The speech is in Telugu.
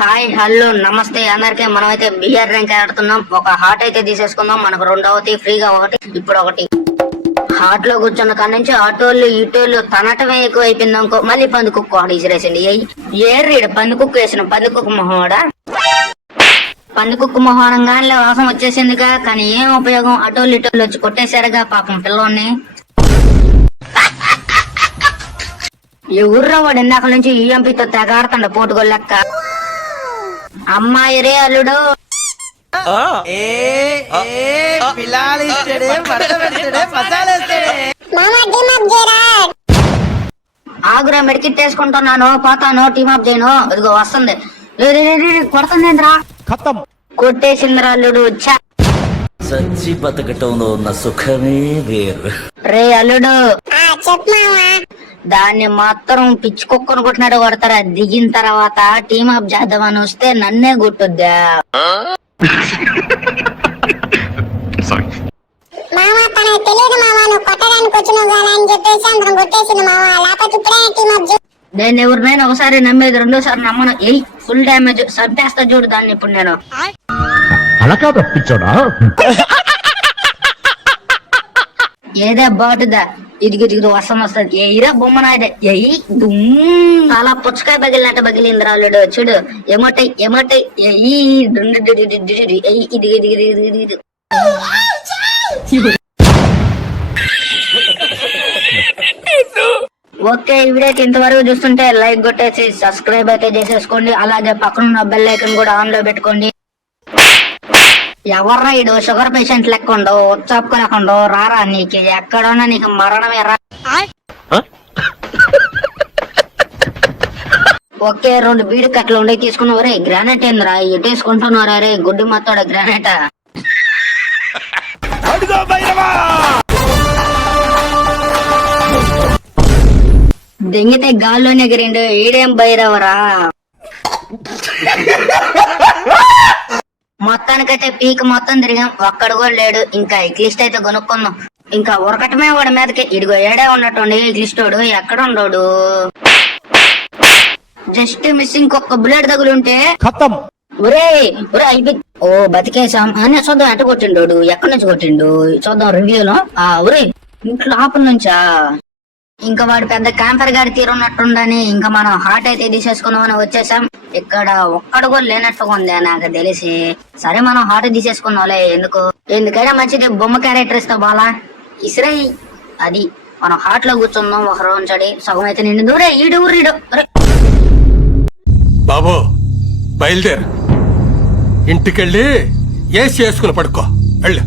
హాయ్ హలో నమస్తే అందరికి. మనమైతే బిఆర్ ర్యాంక్ ఆడుతున్నాం. ఒక హార్ట్ అయితే తీసేసుకుందాం. మనకు 2 అవుతాయి ఫ్రీగా. ఇప్పుడు ఒకటి హార్ట్ లో కూర్చున్న కాడ నుంచి ఆటోళ్ళు ఈటోళ్ళు తనటమే ఎక్కువ అయిపోయింది అనుకో. మళ్ళీ పందుకుక్కు ఆడ ఇసిరేసిండి. ఏర్రీడు పందుకుక్కు వేసిన పందుకుక్కు మొహోడా. పందుకుక్కు మొహోనంగానే వాసం వచ్చేసిందిగా. కానీ ఏం ఉపయోగం, అటోళ్ళు ఇటోళ్ళు వచ్చి కొట్టేశారుగా పాపం పిల్లోని. ఈ ఊర్లో వాడు ఇందాక నుంచి ఈఎంపీతో తెగాడుతుండ పోటుగోలు లెక్క. అమ్మాయి రే అల్లుడు ఆగురా మెడికిట్ వేసుకుంటున్నాను, పోతాను, టీమాప్ చేయను. అదిగో వస్తుంది. కొడుతుందేంద్రా, కొట్టేసిందిరా అల్లుడు. చచ్చి బతకటంలో ఉన్న సుఖమే వేరు. రే అల్లుడు దాన్ని మాత్రం పిచ్చి కుక్కను కొట్టినట్టు కొడతారా. దిగిన తర్వాత టీమాప్ చేద్దామని వస్తే నన్నే కొట్టుద్దా. నేను ఎవరినైనా ఒకసారి నమ్మేది, రెండోసారి నమ్మను. ఫుల్ డ్యామేజ్ చంపేస్తా చూడు దాన్ని. ఇప్పుడు నేను ఏదే బాటుదా ఇదిగి వస్తుంది. ఏయిరా బొమ్మ నాయదే. చాలా పుచ్చకాయ పగిలినట్టు పగిలింది రాళ్ళుడు. చూడు ఏమోటై ఇది. ఓకే, ఈ వీడియోకి ఇంతవరకు చూస్తుంటే లైక్ కొట్టేసి సబ్స్క్రైబ్ అయితే చేసేసుకోండి. అలాగే పక్కన బెల్ ఐకాన్ కూడా ఆన్ లో పెట్టుకోండి. ఎవర్రా ఇడు షుగర్ పేషెంట్ లెక్క ఉండవు, చాపుకోలేకుండా రారా. నీకు ఎక్కడన్నా నీకు మరణమే రా. ఓకే, 2 బీడి కట్టలు ఉండే తీసుకున్నావు. రే గ్రానైట్ ఏందిరా ఎట్టేసుకుంటున్నారా? రే గుడ్డి మొత్తాడు గ్రానైట్. దెంగితే గాల్లోనే ఎగిరిండు. ఈడేం బైరవరా. మొత్తానికైతే పీక్ మొత్తం తిరిగాం, ఒక్కడు కూడా లేడు. ఇంకా ఎక్లిస్ట్ అయితే కొనుక్కుందాం. ఇంకా ఉరకటమే వాడి మీదకి. ఇడిగో ఏడే ఉన్నట్టుండి ఎక్లిస్టోడు. ఎక్కడ ఉండోడు? జస్ట్ మిస్సింగ్ ఒక్క బుల్లెట్ తగులుంటే ఒరే అయిపోయి. ఓ బతికేసాం అని చూద్దాం. ఎట్ట కొట్టిండోడు, ఎక్కడి నుంచి కొట్టిండు చూద్దాం రివ్యూలో. ఒరే ఇంట్లో లోపల నుంచా? ఇంకా వాడు పెద్ద క్యాంపర్ గాడి తీరున్నట్టుండని ఇంకా మనం హార్ట్ అయితే తీసేసుకున్నామని వచ్చేసాం. ఇక్కడ ఒక్కడు కూడా లేనట్టుగా ఉంది నాకు తెలిసి. సరే మనం హార్ట్ తీసేసుకున్నాంలే. ఎందుకైనా మంచిది. బొమ్మ క్యారెక్టర్ ఇస్తా బాలా ఇసిరై. అది మనం హార్ట్ లో కూర్చుందాం. ఒక రోజు సగం అయితే నిండు దూరే. ఈడు బాబు బయలుదేరు, ఇంటికెళ్ళి ఏసి చేసుకుని పడుకో. వెళ్ళు.